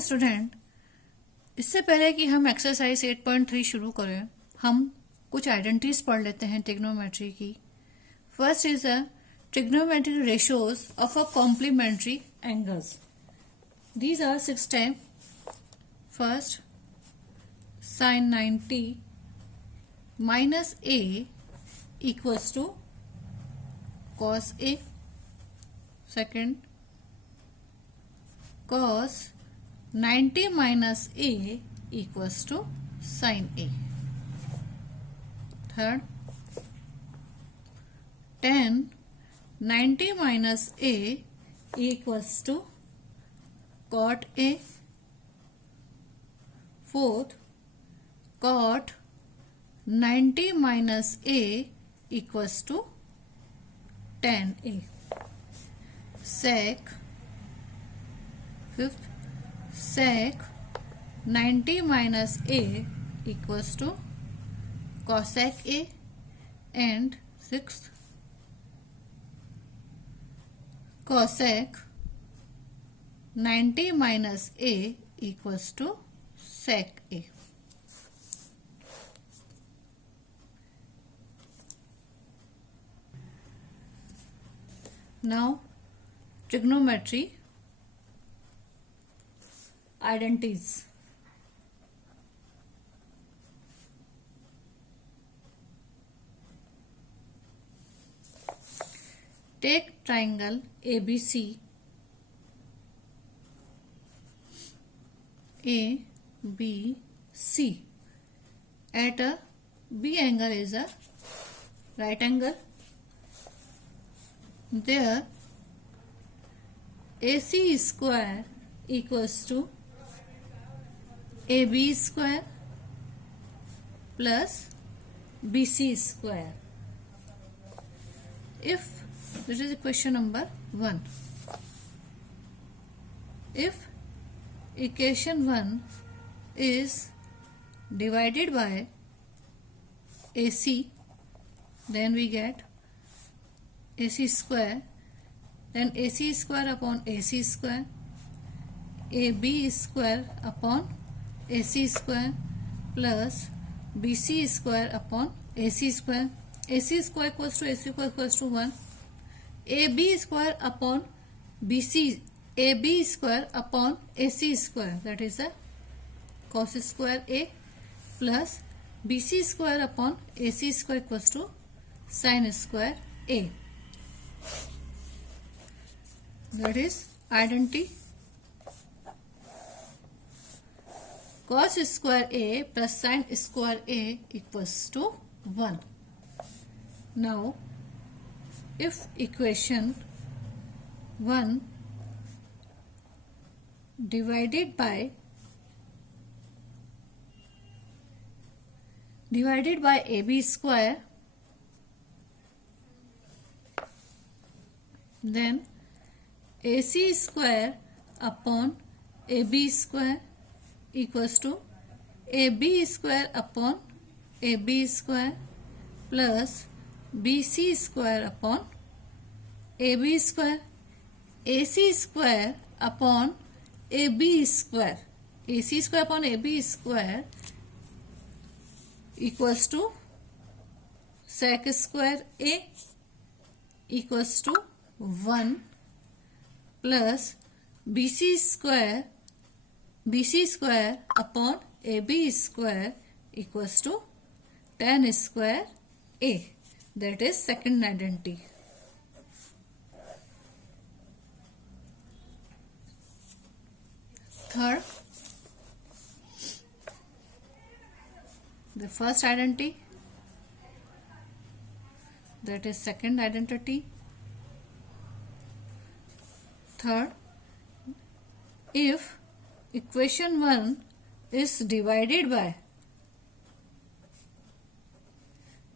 Student, इससे पहले कि हम एक्सरसाइज 8.3 शुरू करें, हम कुछ आइडेंटिटीज पढ़ लेते हैं ट्रिग्नोमेट्री की। First is a trigonometric ratios of a complementary angles. These are 6 type. First, sin 90 minus a equals to cos a. Second, cos 90 minus a equals to sin a. Third, tan 90 minus a equals to cot a. Fourth, cot 90 minus a equals to tan a. Sec, fifth, sec 90 minus a equals to cosec a. And sixth, cosec 90 minus a equals to sec a. Now, trigonometry identities. Take triangle ABC. ABC at a B angle is a right angle. There AC square equals to AB square plus BC square. If this is question number 1. If equation 1 is divided by AC, then we get AC square, then AC square upon AC square, AB square upon AC square plus BC square upon AC square. AC square equals to AC square equals to 1. AB square upon BC, AB square upon AC square, that is a cos square A plus BC square upon AC square equals to sin square A. That is identity. Cos square A plus sin square A equals to 1. Now, if equation 1 divided by AB square, then AC square upon AB square equals to AB square upon AB square plus BC square upon AB square. AC square upon AB square, AC square upon AB square equals to sec square A equals to 1 plus BC square upon AB square equals to tan square A. That is second identity. Third, the first identity, that is second identity. Third, if equation 1 is divided by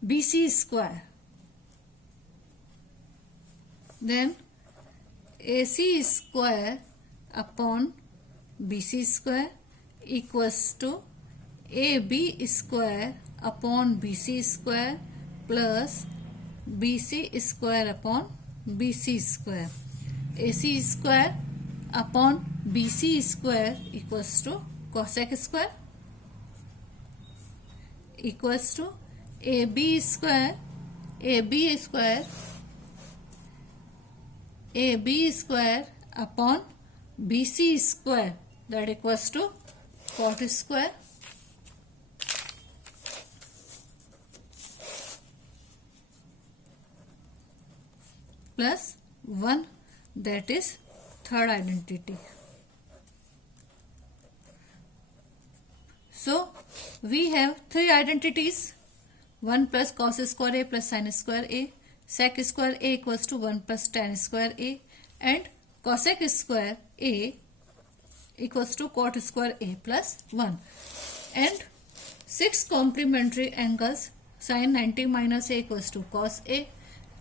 BC square, then AC square upon BC square equals to AB square upon BC square plus BC square upon BC square. AC square upon BC square equals to cosec square equals to AB square upon BC square, that equals to cot square plus 1, that is third identity. So we have three identities: 1 plus cos square a plus sin square a, sec square a equals to 1 plus tan square a, and cosec square a equals to cot square a plus 1. And 6 complementary angles: sin 90 minus a equals to cos a,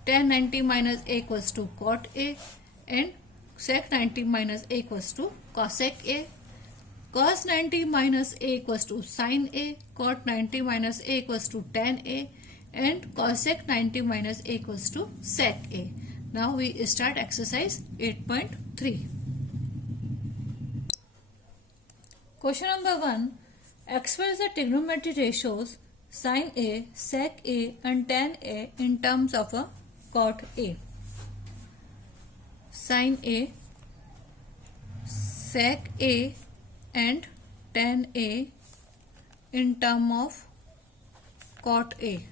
tan 90 minus a equals to cot a, and sec 90 minus a equals to cosec a. Cos 90 minus a equals to sin a, cot 90 minus a equals to tan a, and cosec 90 minus a equals to sec a. Now we start exercise 8.3. Question number 1. Express the trigonometry ratios sin a, sec a, and tan a in terms of a cot a. Sin a, sec a, and tan a in term of cot a.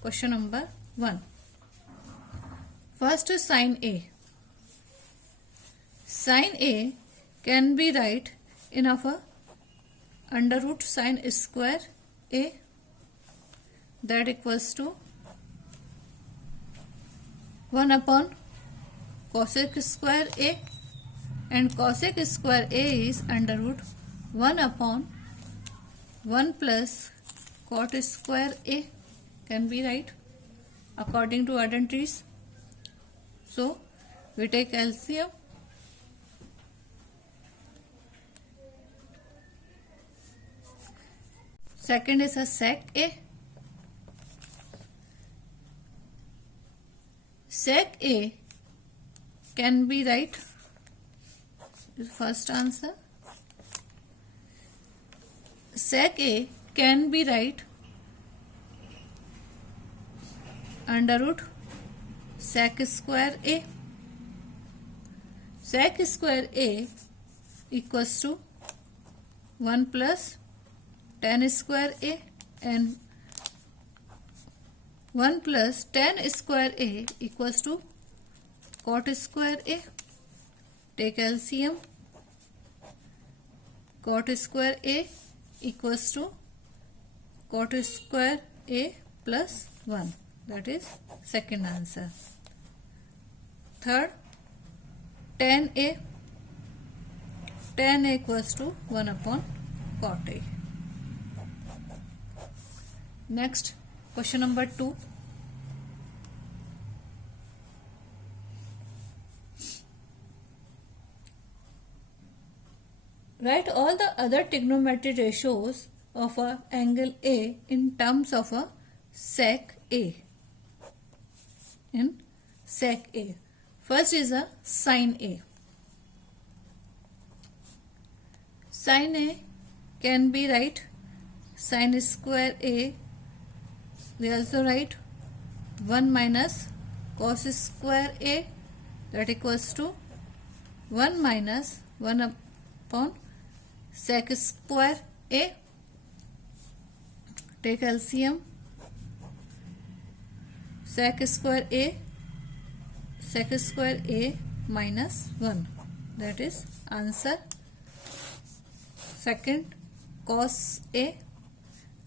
Question number 1. First is sin a. Sin a can be write in of a under root sin square a, that equals to 1 upon cosec square a, and cosec square a is under root 1 upon 1 plus cot square a, can be right according to identities. So we take LCM. Second is a sec a. Sec a can be right. First answer. Sec a can be right under root sec square a. Sec square a equals to 1 plus tan square a, and 1 plus tan square a equals to cot square a. Take LCM. Cot square a equals to cot square a plus 1. That is second answer. Third, tan a. Tan a equals to 1 upon cot a. Next, question number 2. Write all the other trigonometry ratios of a angle A in terms of a sec A. In sec A. First is a sin A. Sin A can be write sin square A. We also write 1 minus cos square A, that equals to 1 minus 1 upon sec square A. Take LCM. Sec square A minus 1, that is answer. Second, cos A.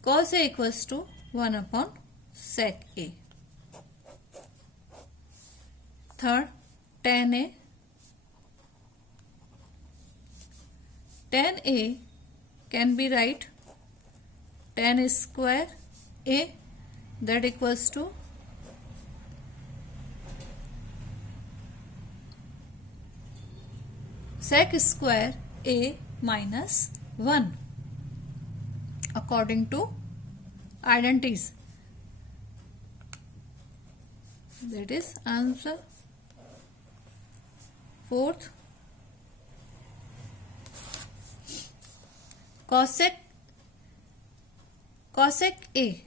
Cos A equals to 1 upon sec A. Third, tan A. Tan A can be write tan square A, that equals to sec square A minus 1 according to identities. That is answer. Fourth, cosec A.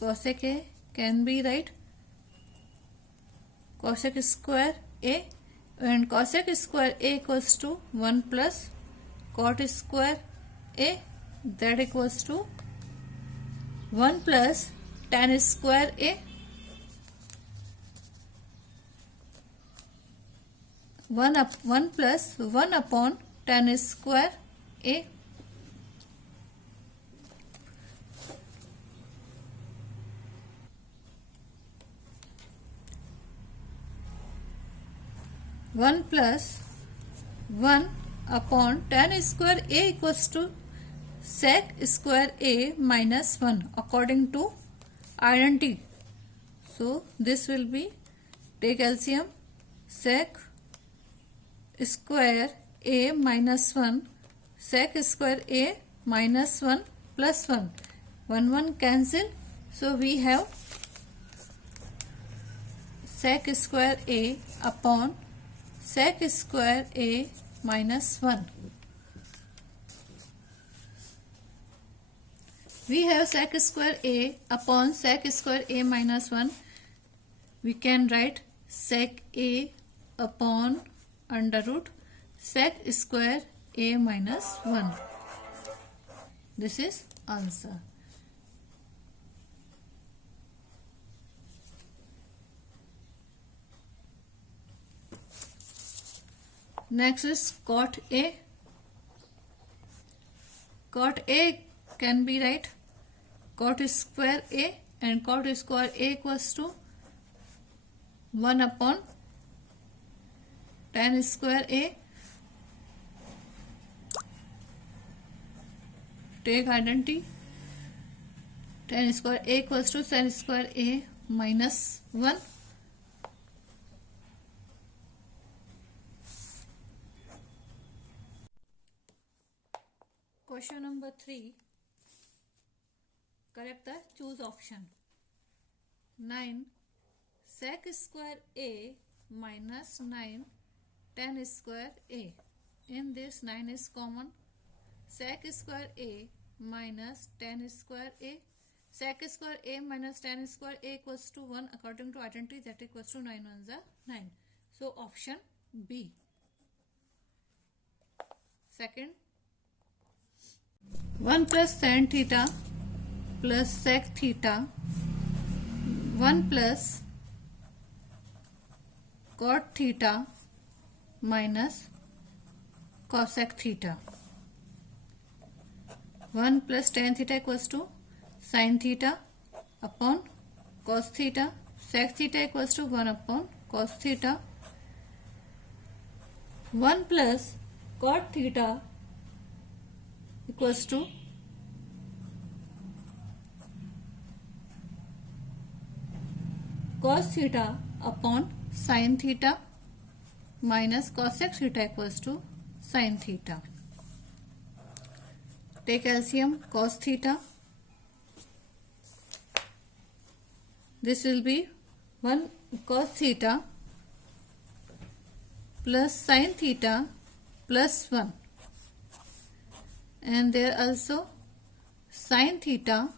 Cosec A can be right cosec square A, and cosec square A equals to 1 plus cot square A, that equals to 1 plus tan square A. 1 plus 1 upon tan square A. One plus 1 upon tan square A equals to sec square A minus 1 according to identity. So this will be, take LCM, sec square A minus 1, sec square A minus 1 plus 1. 1 cancel. So we have sec square A upon sec square A minus 1. We have sec square A upon sec square A minus 1. We can write sec A upon under root sec square A minus 1. This is answer. Next is cot A. Cot A can be right cot square A, and cot square A equals to 1 upon tan square A. Take identity, tan square A equals to tan square A minus 1. Question number 3. Correct the choose option. 9 sec square A minus 9 tan square A. In this 9 is common. Sec square A minus tan square A. Sec square A minus tan square A equals to 1 according to identity, that equals to 9 ones are 9. So option B. Second, 1 plus tan theta plus sec theta, 1 plus cot theta minus cosec theta. 1 plus tan theta equals to sin theta upon cos theta. Sec theta equals to 1 upon cos theta. 1 plus cot theta equals to cos theta upon sin theta minus cosec theta equals to sin theta. Take LCM, cos theta. This will be 1 cos theta plus sin theta plus 1. And there also sin theta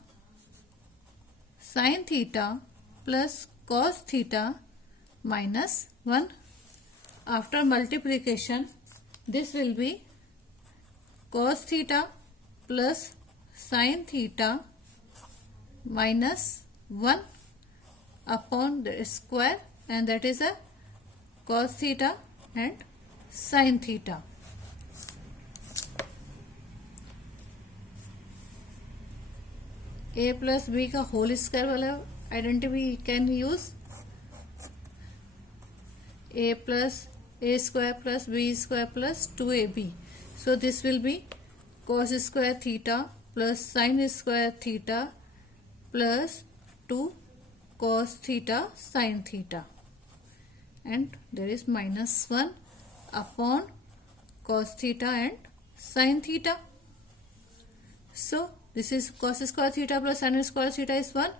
plus cos theta minus 1. After multiplication, this will be cos theta plus sin theta minus 1 upon the square, and that is a cos theta and sin theta. A plus B का whole square वाला identity भी can use. A plus A square plus B square plus 2AB. So this will be cos square theta plus sin square theta plus 2 cos theta sin theta, and there is minus 1 upon cos theta and sin theta. So this is cos square theta plus sin square theta is 1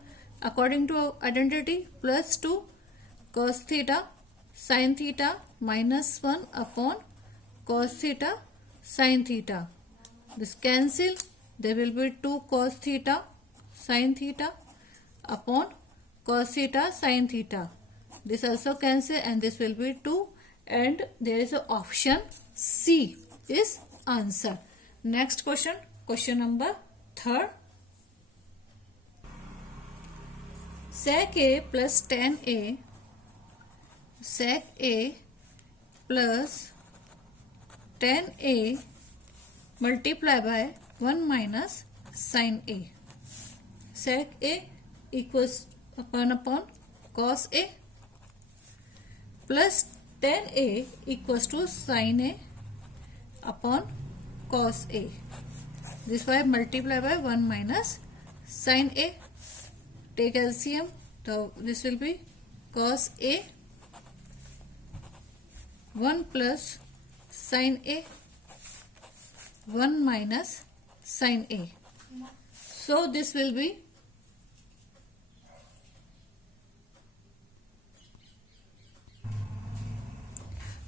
according to identity, plus 2 cos theta sin theta minus 1 upon cos theta sin theta. This cancel. There will be 2 cos theta sin theta upon cos theta sin theta. This also cancel and this will be 2, and there is an option C is answer. Next question, question number 3rd. Sec A plus tan A, sec A plus tan A multiply by 1 minus sin A. Sec A equals 1 upon cos A plus tan A equals to sin A upon cos A. This way multiply by 1 minus sin A. Take LCM, so this will be cos A 1 plus sin A 1 minus sin A. So this will be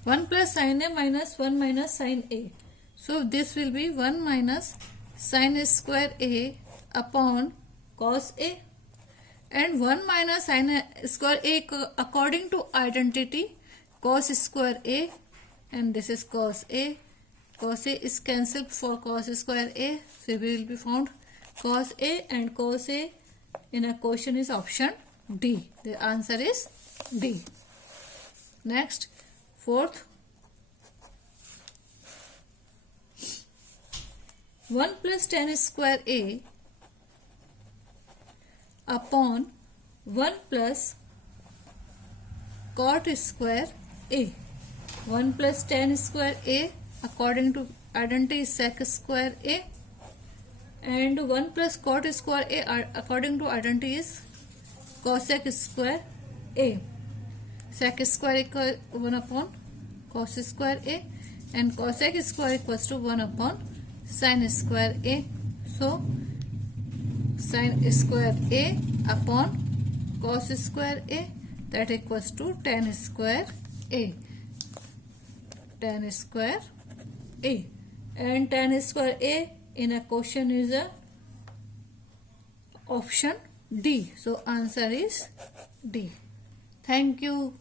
1 plus sin A minus 1 minus sin A. So this will be 1 minus sin square A upon cos A, and 1 minus sin square A according to identity cos square A, and this is cos A. Cos A is cancelled for cos square A, so we will be found cos A, and cos A in a question is option D. The answer is D. Next, 4th. 1 plus tan square A upon 1 plus cot square A. 1 plus tan square A according to identity is sec square A, and 1 plus cot square A according to identity is cosec square A. Sec square equal 1 upon cos square A, and cosec square equals to 1 upon sin square A. So sin square A upon cos square A, that equals to tan square A. Tan square A, and tan square A in a question is a option D. So answer is D. Thank you.